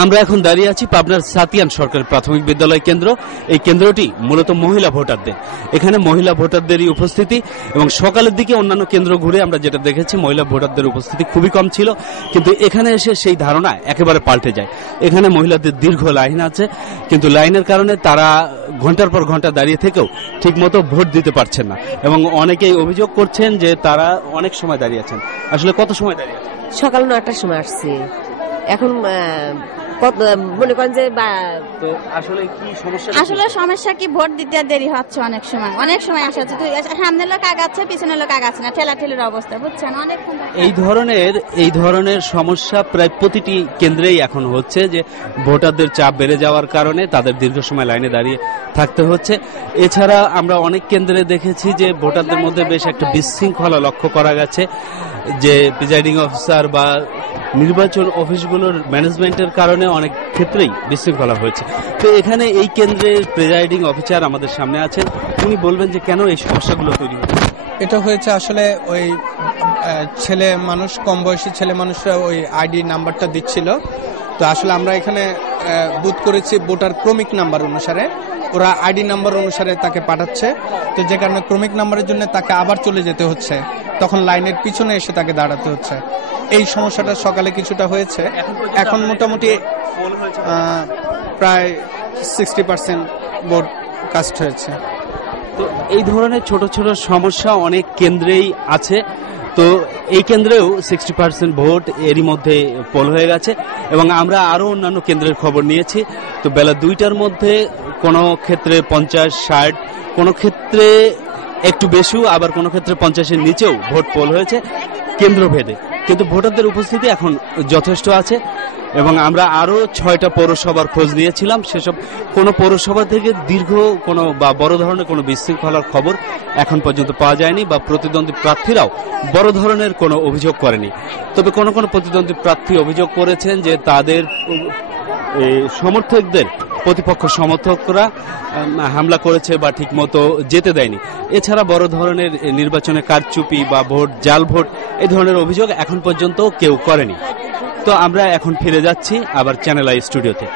আমরা এখন দাঁড়িয়ে আছি পাবনার সাতিয়ান সরকারি প্রাথমিক বিদ্যালয় কেন্দ্র। এই কেন্দ্রটি মূলত মহিলা ভোটারদের, এখানে মহিলা ভোটারদেরই উপস্থিতি, এবং সকালের দিকে অন্যান্য কেন্দ্র ঘুরে আমরা যেটা দেখেছি মহিলা ভোটারদের উপস্থিতি খুবই কম ছিল, কিন্তু এখানে এসে সেই ধারণা একেবারে পাল্টে যায়। এখানে মহিলাদের দীর্ঘ লাইন আছে, কিন্তু লাইনের কারণে তারা ঘন্টার পর ঘন্টা দাঁড়িয়ে থেকেও ঠিকমতো ভোট দিতে পারছেন না, এবং অনেকেই অভিযোগ করছেন যে তারা অনেক সময় দাঁড়িয়ে আছেন। আসলে কত সময় দাঁড়িয়ে আছেন? সকাল 9টার সময় আসছি, এখন মনে করেন যে আসলে কি সমস্যা? আসলে সমস্যা কি, ভোট দিতে দেরি হচ্ছে, অনেক সময় আসা হচ্ছে, সামনে লোক আগাচ্ছে পিছনে লোক আগাচ্ছে না, ঠেলাঠেলির অবস্থা, বুঝছেন? অনেক এই ধরনের সমস্যা প্রায় প্রতিটি কেন্দ্রেই এখন হচ্ছে, যে ভোটারদের চাপ বেড়ে যাওয়ার কারণে তাদের দীর্ঘ সময় লাইনে দাঁড়িয়ে থাকতে হচ্ছে। এছাড়া আমরা অনেক কেন্দ্রে দেখেছি যে ভোটারদের মধ্যে বেশ একটা বিশৃঙ্খলা লক্ষ্য করা গেছে, যে প্রিজাইডিং অফিসার বা নির্বাচন অফিসগুলোর ম্যানেজমেন্টের কারণে অনেক ক্ষেত্রেই বিশৃঙ্খলা হয়েছে। তো এখানে এই কেন্দ্রের প্রিজাইডিং অফিসার আমাদের সামনে আছেন, উনি বলবেন যে কেন এই সমস্যাগুলো তৈরি হচ্ছে। এটা হয়েছে আসলে ওই ছেলে মানুষ, কম বয়সী ছেলে মানুষরা ওই আইডি নাম্বারটা দিচ্ছিল। তো আসলে আমরা এখানে বুথ করেছি ভোটার ক্রমিক নাম্বার অনুসারে, ওরা আইডি নাম্বার অনুসারে তাকে পাঠাচ্ছে। তো যে কারণে ক্রমিক নাম্বারের জন্য তাকে আবার চলে যেতে হচ্ছে, তখন লাইনের পিছনে এসে তাকে দাঁড়াতে হচ্ছে। এই সমস্যাটা সকালে কিছুটা হয়েছে, এখন মোটামুটি প্রায় 60% ভোট কাস্ট হয়েছে। তো এই ধরনের ছোট ছোট সমস্যা অনেক কেন্দ্রেই আছে। তো এই কেন্দ্রেও 60% ভোট এরই মধ্যে পোল হয়ে গেছে, এবং আমরা আরো অন্যান্য কেন্দ্রের খবর নিয়েছি। তো বেলা 2টার মধ্যে কোনো ক্ষেত্রে 50-60, কোনো ক্ষেত্রে একটু বেশিও, আবার কোনো ক্ষেত্রে 50-এর নিচেও ভোট পোল হয়েছে কেন্দ্র ভেদে। কিন্তু ভোটারদের উপস্থিতি এখন যথেষ্ট আছে, এবং আমরা আরো 6টা পৌরসভার খোঁজ নিয়েছিলাম। সেসব কোনো পৌরসভা থেকে দীর্ঘ কোনো বা বড় ধরনের কোনো বিশৃঙ্খলার খবর এখন পর্যন্ত পাওয়া যায়নি, বা প্রতিদ্বন্দ্বী প্রার্থীরাও বড় ধরনের কোনো অভিযোগ করেনি। তবে কোনো কোনো প্রতিদ্বন্দ্বী প্রার্থী অভিযোগ করেছেন যে তাদের সমর্থকদের প্রতিপক্ষ সমর্থকরা হামলা করেছে বা ঠিকমতো যেতে দেয়নি। এছাড়া বড় ধরনের নির্বাচনে কারচুপি বা ভোট জাল ভোট এই ধরনের অভিযোগ এখন পর্যন্ত কেউ করেনি। তো আমরা এখন ফিরে যাচ্ছি আবার চ্যানেল আই স্টুডিওতে।